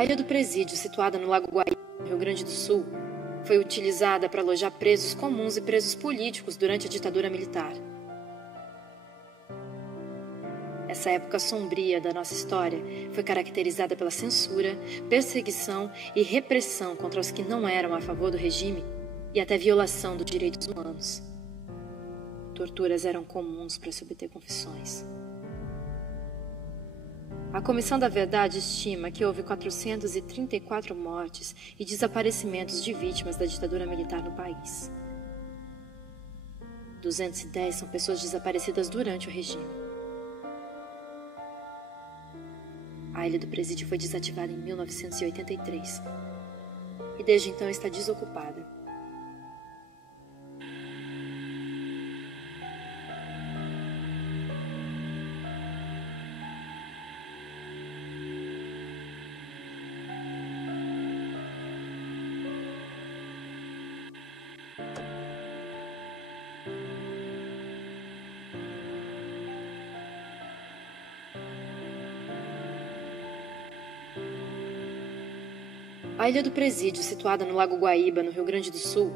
A Ilha do Presídio, situada no Lago Guaíba, no Rio Grande do Sul, foi utilizada para alojar presos comuns e presos políticos durante a ditadura militar. Essa época sombria da nossa história foi caracterizada pela censura, perseguição e repressão contra os que não eram a favor do regime e até violação dos direitos humanos. Torturas eram comuns para se obter confissões. A Comissão da Verdade estima que houve 434 mortes e desaparecimentos de vítimas da ditadura militar no país. 210 são pessoas desaparecidas durante o regime. A Ilha do Presídio foi desativada em 1983 e desde então está desocupada. A Ilha do Presídio, situada no Lago Guaíba, no Rio Grande do Sul,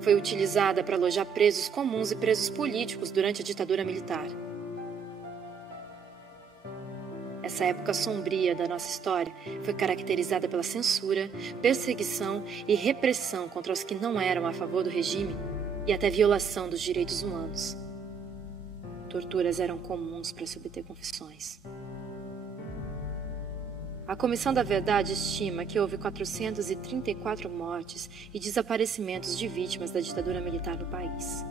foi utilizada para alojar presos comuns e presos políticos durante a ditadura militar. Essa época sombria da nossa história foi caracterizada pela censura, perseguição e repressão contra os que não eram a favor do regime e até violação dos direitos humanos. Torturas eram comuns para se obter confissões. A Comissão da Verdade estima que houve 434 mortes e desaparecimentos de vítimas da ditadura militar no país.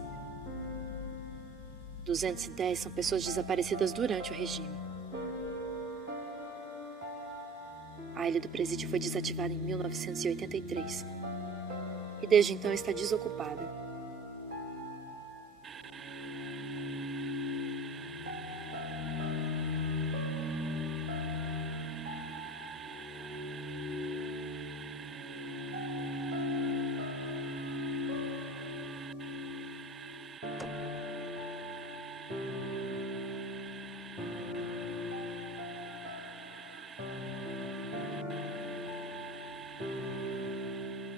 210 são pessoas desaparecidas durante o regime. A Ilha do Presídio foi desativada em 1983 e desde então está desocupada.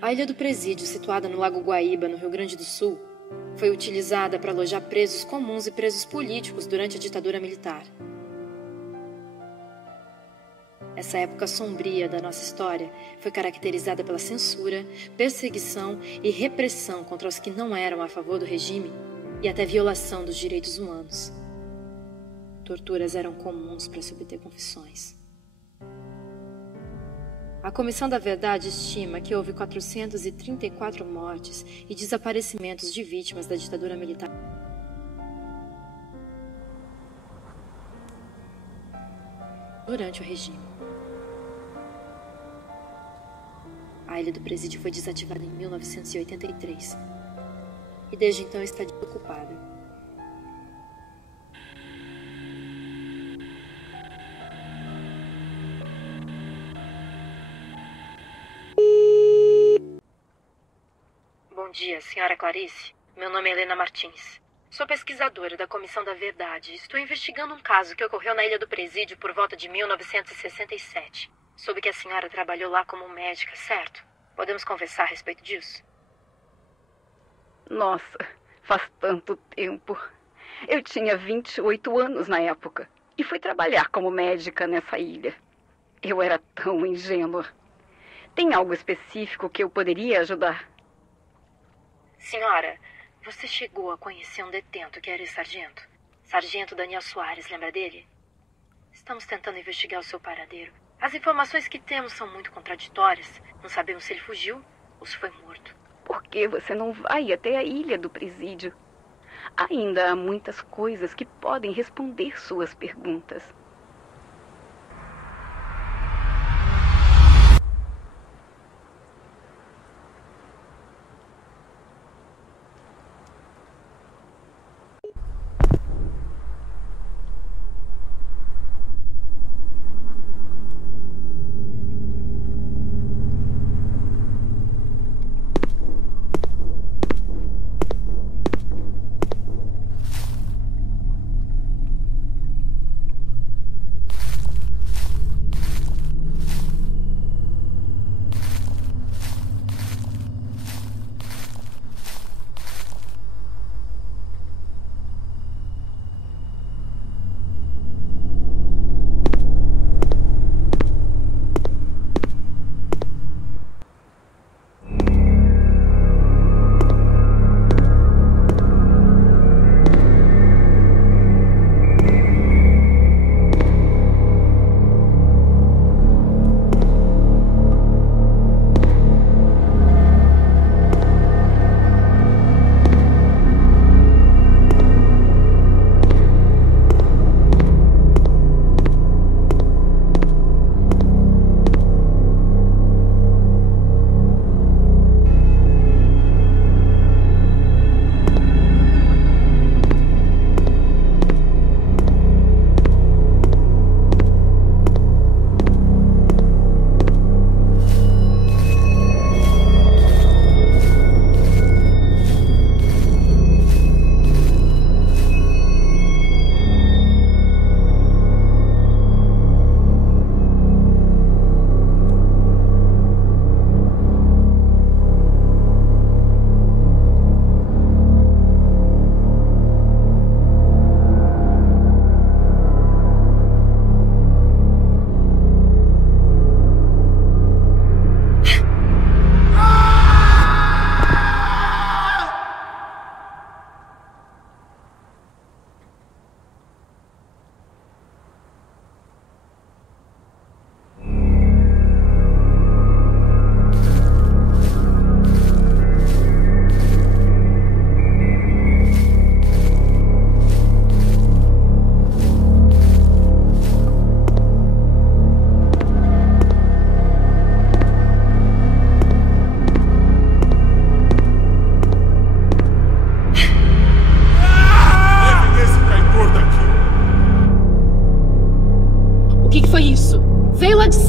A Ilha do Presídio, situada no Lago Guaíba, no Rio Grande do Sul, foi utilizada para alojar presos comuns e presos políticos durante a ditadura militar. Essa época sombria da nossa história foi caracterizada pela censura, perseguição e repressão contra os que não eram a favor do regime e até violação dos direitos humanos. Torturas eram comuns para se obter confissões. A Comissão da Verdade estima que houve 434 mortes e desaparecimentos de vítimas da ditadura militar. Durante o regime. A Ilha do Presídio foi desativada em 1983 e desde então está desocupada. Bom dia, senhora Clarice. Meu nome é Helena Martins. Sou pesquisadora da Comissão da Verdade. Estou investigando um caso que ocorreu na Ilha do Presídio por volta de 1967. Soube que a senhora trabalhou lá como médica, certo? Podemos conversar a respeito disso? Nossa, faz tanto tempo. Eu tinha 28 anos na época e fui trabalhar como médica nessa ilha. Eu era tão ingênua. Tem algo específico que eu poderia ajudar? Senhora, você chegou a conhecer um detento que era sargento? Sargento Daniel Soares, lembra dele? Estamos tentando investigar o seu paradeiro. As informações que temos são muito contraditórias. Não sabemos se ele fugiu ou se foi morto. Por que você não vai até a Ilha do Presídio? Ainda há muitas coisas que podem responder suas perguntas.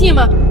cima!